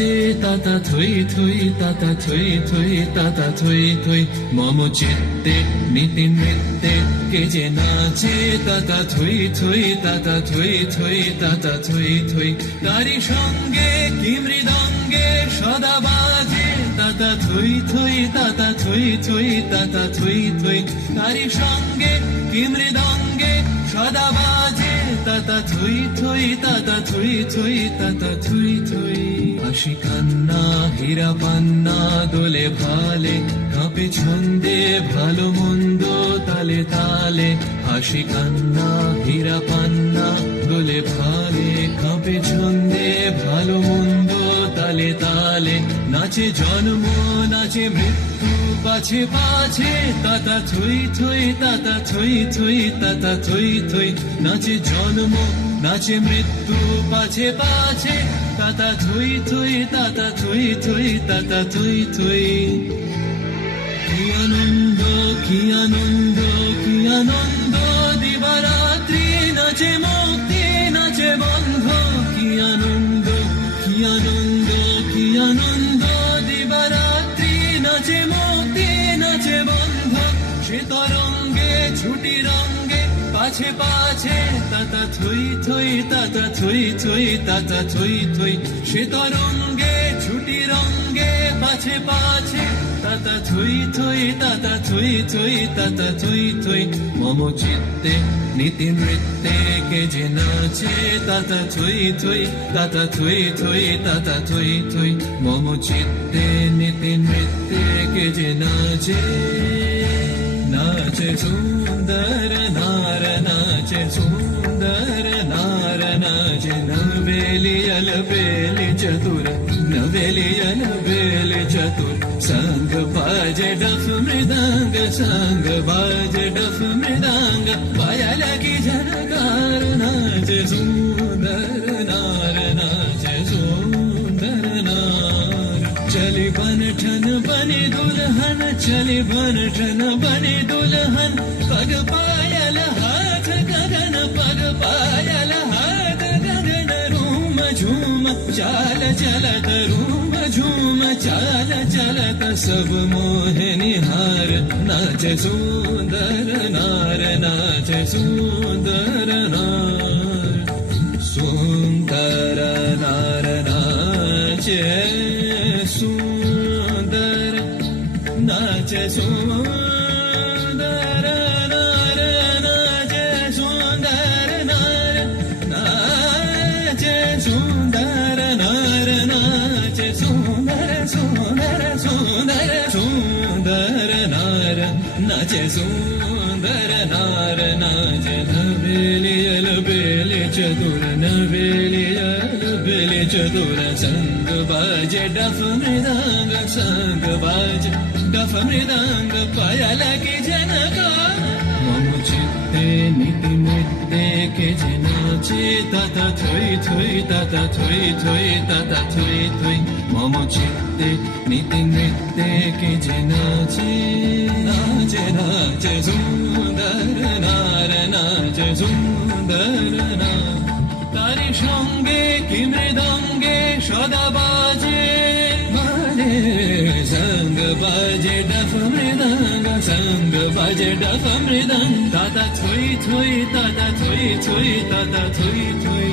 বাজে তাতা থই থই তাতা থই থই তাতা থই থই মম চিত্তে নীতি নৃত্যে কে যে নাচে তাতা থই থই তাতা থই থই তাতা থই থই তারি সঙ্গে কি মৃদঙ্গে সদা বাজে তাতা থই থই তাতা থই থই তাতা থই থই তারি সঙ্গে কি মৃদঙ্গে সদা বাজে তাতা থই থই তাতা থই থই তাতা থই থই হাসি কান্না হীরা পান্না দোলে ভালে কাঁপে ছন্দে ভালো মন্দ তালে তালে হাসি কান্না হীরা পান্না দোলে ভালে কাঁপে ছন্দে ভালো মন্দ তালে তালে নাচে জন্ম নাচে মৃত্যু পাছে পাছে তাতা থই থই তাতা থই থই তাতা থই থই নাচে জন্ম নাচে মৃত্যু পাছে পাছে তাতা থই থই তাতা থই থই তাতা থই থই কি আনন্দ কি আনন্দ কি আনন্দ দিবারাত্রি নাচে মুক্তি নাচে বন্ধ কি আনন্দ কি আনন্দ কি আনন্দ দিবারাত্রি নাচে মুক্তি নাচে বন্ধ সে তরঙ্গে ছুটি রঙ্গে পাছে পাছে তাতা থই থই তাতা থই থই তাতা থই থই সে তরঙ্গে ছুটি রঙ্গে পাছে পাছে তাতা থই থই তাতা থই থই তাতা থই থই মম চিত্তে নীতি নৃত্যে কে যে নাচে তাতা থই থই তাতা থই থই তাতা থই থই মম চিত্তে নীতি নৃত্যে কে যে নাচে নাচে সুন্দর নার নাচে সুন্দর নার নাচে নবেলি अलबेली चतुर नवेली अलबेली चतुर संग बाजे डफ मृदंग संग बाजे डफ मृदंग पायल की झनकार नाचे सुंदर नार नाचे सुंदर नार चली बन ठन बनी दुल्हन चली बन ठन बनी दुल्हन पग पायल हाथ गगन पग पायल हाथ गगन रूम झूम चाल चलत रूम झूम चाल चलत सब मोह निहार नाचे सुंदर नार नाचे सुंदर नार सुंदर नार नाचे सुंदर नाचे सुंदर नार नाचे सुंदर नार नाचे सुंदर नार नाचे सुंदर सुंदर सुंदर सुंदर नार नाचे सुंदर नार नाचे नवेली अलबेली चतुर नवेली अलबेली चतुर संग बाजे डफ मृदंग संग बाजे डफ मृदंग पायल की झनकार मम चित्ते नीति नृत्ये के जे नाचे ताता थोई थोई ताता थोई थोई ताता थोई थोई मम चित्ते नीति नृत्ये के जे नाचे नाचे नाचे सुंदर नार नाचे सुंदर नार तारी সঙ্গে কি মৃদঙ্গে সদা বাজে বাজে সঙ্গ বাজে ডফ মৃদঙ্গ সঙ্গ বাজে ডফ মৃদঙ্গ তাতা থই থই তাতা থই থই তাতা থই থই